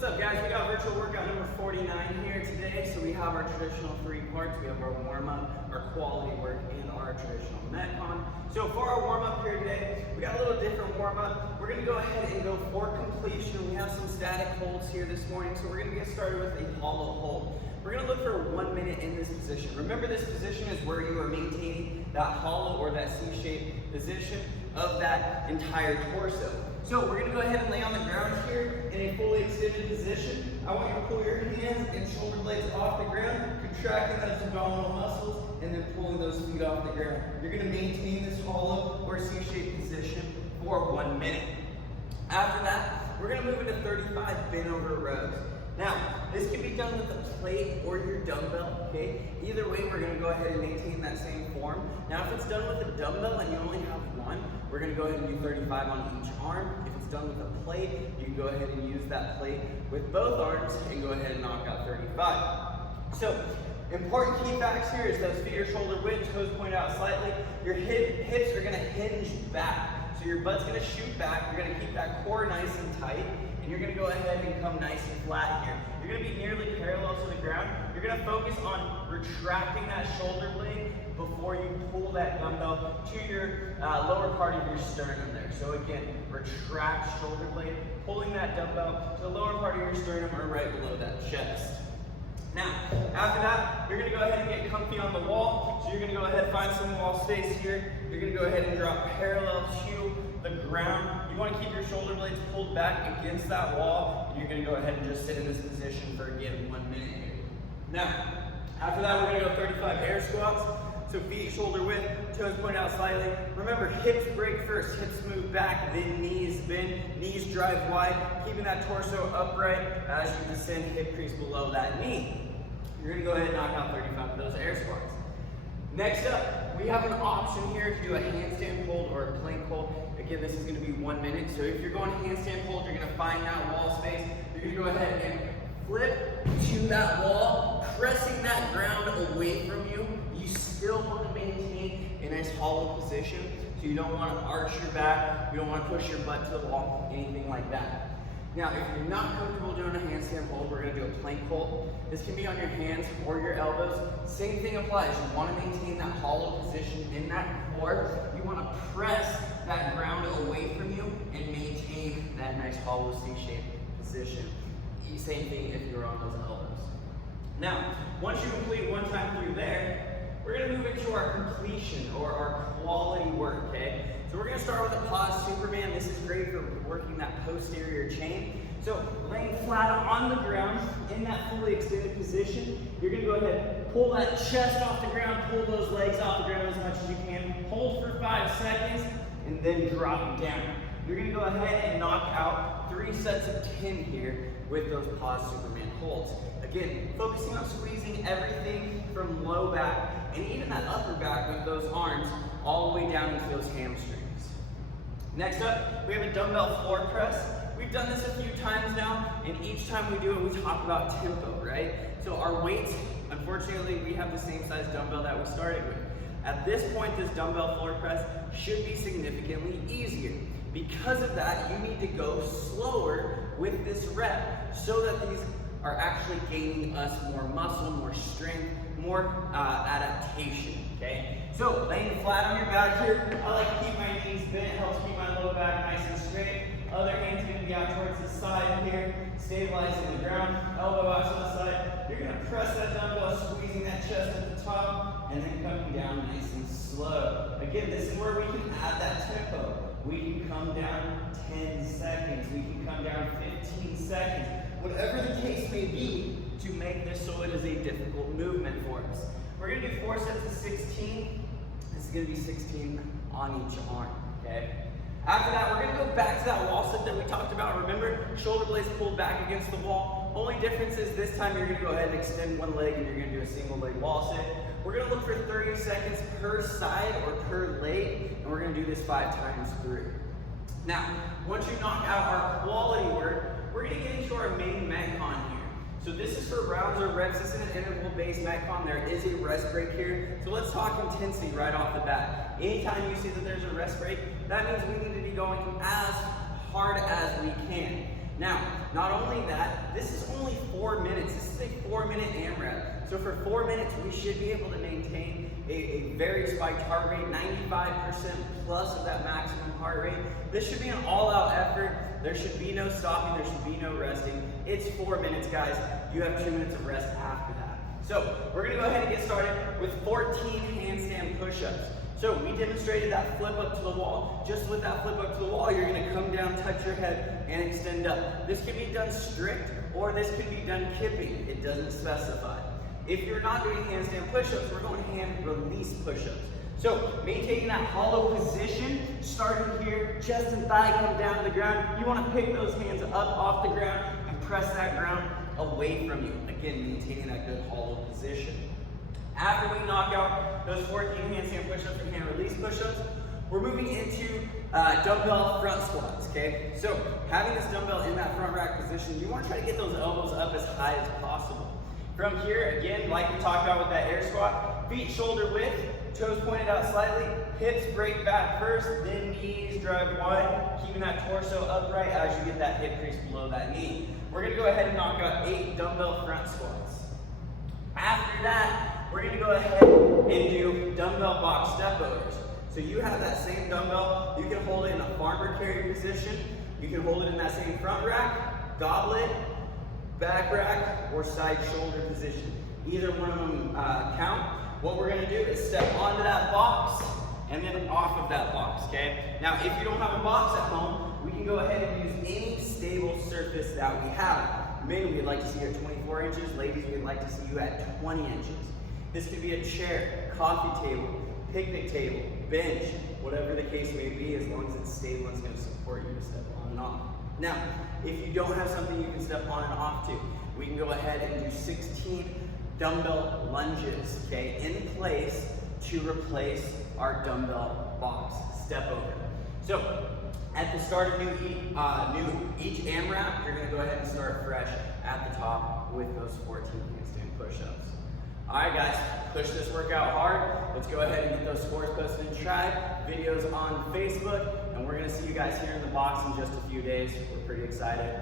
What's up, guys? We got virtual workout number 49 here today. So we have our traditional 3 parts. We have our warm-up, our quality work, and our traditional metcon. So for our warm-up here today, we got a little different warm-up. We're going to go ahead and go for completion. We have some static holds here this morning, so we're going to get started with a hollow hold. We're going to look for 1 minute in this position. Remember, this position is where you are maintaining that hollow or that C-shaped position of that entire torso. So we're going to go ahead and lay on the ground here in a fully extended position. I want you to pull your hands and shoulder blades off the ground, contracting those abdominal muscles, and then pulling those feet off the ground. You're going to maintain this hollow or C-shaped position for 1 minute. After that, we're going to move into 35 bent over rows. Now, this can be done with a plate or your dumbbell, okay? Either way, we're gonna go ahead and maintain that same form. Now, if it's done with a dumbbell and you only have one, we're gonna go ahead and do 35 on each arm. If it's done with a plate, you can go ahead and use that plate with both arms and go ahead and knock out 35. So, important key facts here is those feet are shoulder width, toes point out slightly. Your hips are gonna hinge back. So your butt's gonna shoot back, you're gonna keep that core nice and tight, and you're gonna go ahead and come nice and flat here. You're gonna be nearly parallel to the ground. You're gonna focus on retracting that shoulder blade before you pull that dumbbell to your lower part of your sternum there. So again, retract shoulder blade, pulling that dumbbell to the lower part of your sternum or right below that chest. Now, after that, you're gonna go ahead and get comfy on the wall. So you're gonna go ahead and find some wall space here. You're gonna go ahead and drop parallel to the ground. You wanna keep your shoulder blades pulled back against that wall. And you're gonna go ahead and just sit in this position for, again, 1 minute here. Now, after that, we're gonna go 35 air squats. So feet shoulder width, toes point out slightly. Remember, hips break first, hips move back, then knees bend, knees drive wide, keeping that torso upright as you descend hip crease below that knee. You're gonna go ahead and knock out 35 of those air squats. Next up, we have an option here to do a handstand hold or a plank hold. Again, this is gonna be 1 minute. So if you're going handstand hold, you're gonna find that wall space. You're gonna go ahead and flip to that wall, pressing that ground away from you. You still want to maintain a nice hollow position, so you don't want to arch your back, you don't want to push your butt to the wall, anything like that. Now, if you're not comfortable doing a handstand hold, we're going to do a plank hold. This can be on your hands or your elbows. Same thing applies. You want to maintain that hollow position in that core. You want to press that ground away from you and maintain that nice hollow C-shaped position. Same thing if you're on those elbows. Now, once you complete one time through there, we're gonna move into our completion or our quality work, okay? So we're gonna start with a pause Superman. This is great for working that posterior chain. So laying flat on the ground in that fully extended position, you're gonna go ahead, pull that chest off the ground, pull those legs off the ground as much as you can, hold for 5 seconds, and then drop down. You're gonna go ahead and knock out 3 sets of 10 here with those pause Superman holds. Again, focusing on squeezing everything from low back and even that upper back with those arms all the way down into those hamstrings. Next up, we have a dumbbell floor press. We've done this a few times now, and each time we do it, we talk about tempo, right? So our weights, unfortunately, we have the same size dumbbell that we started with. At this point, this dumbbell floor press should be significantly easier. Because of that, you need to go slower with this rep so that these are actually gaining us more muscle, more strength, more adaptation, okay? So, laying flat on your back here, I like to keep my knees bent, helps keep my low back nice and straight. Other hand's gonna be out towards the side here, stabilizing the ground, elbow out to the side. You're gonna press that dumbbell, squeezing that chest at the top, and then coming down nice and slow. Again, this is where we can add that tempo. We can come down 10 seconds, we can come down 15 seconds, whatever the case may be to make this so it is a difficult movement for us. We're gonna do 4 sets of 16. This is gonna be 16 on each arm, okay? After that, we're gonna go back to that wall sit that we talked about. Remember, shoulder blades pulled back against the wall. Only difference is this time you're gonna go ahead and extend one leg and you're gonna do a single leg wall sit. We're gonna look for 30 seconds per side or per leg, and we're gonna do this 5 times through. Now, once you knock out our quality work, we're gonna get into our main metcon here. So this is for rounds or reps. This is an interval-based metcon. There is a rest break here. So let's talk intensity right off the bat. Anytime you see that there's a rest break, that means we need to be going as hard as we can. Now, Not only that, this is only 4 minutes. This is a 4-minute AMRAP. So for 4 minutes, we should be able to maintain a very spiked heart rate, 95% plus of that maximum heart rate. This should be an all-out effort. There should be no stopping, there should be no resting. It's 4 minutes, guys. You have 2 minutes of rest after that. So we're gonna go ahead and get started with 14 handstand push-ups. So we demonstrated that flip up to the wall. Just with that flip up to the wall, you're gonna come down, touch your head, and extend up. This can be done strict, or this can be done kipping. It doesn't specify. If you're not doing handstand push-ups, we're going hand release push-ups. So maintaining that hollow position, starting here, chest and thigh come down to the ground. You wanna pick those hands up off the ground and press that ground away from you. Again, maintaining that good hollow position. After we knock out those 14 handstand push-ups and hand release push-ups, we're moving into dumbbell front squats, okay? So having this dumbbell in that front rack position, you wanna try to get those elbows up as high as possible. From here, again, like we talked about with that air squat, feet shoulder width, toes pointed out slightly, hips break back first, then knees drive wide, keeping that torso upright as you get that hip crease below that knee. We're gonna go ahead and knock out 8 dumbbell front squats. After that, we're gonna go ahead and do dumbbell box step overs. So you have that same dumbbell, you can hold it in a farmer carry position, you can hold it in that same front rack, goblet, back rack, or side shoulder position. Either one of them count. What we're gonna do is step onto that box and then off of that box, okay? Now, if you don't have a box at home, we can go ahead and use any stable surface that we have. Men, we'd like to see you at 24 inches. Ladies, we'd like to see you at 20 inches. This could be a chair, coffee table, picnic table, bench, whatever the case may be, as long as it's stable and it's gonna support you to step on and off. Now, if you don't have something you can step on and off to, we can go ahead and do 16 dumbbell lunges, okay, in place to replace our dumbbell box step over. So, at the start of each AMRAP, you're gonna go ahead and start fresh at the top with those 14 handstand push-ups. All right, guys, push this workout hard. Let's go ahead and get those scores posted in TRIIB, videos on Facebook, and we're gonna see you guys here in the box in just a few days. We're pretty excited.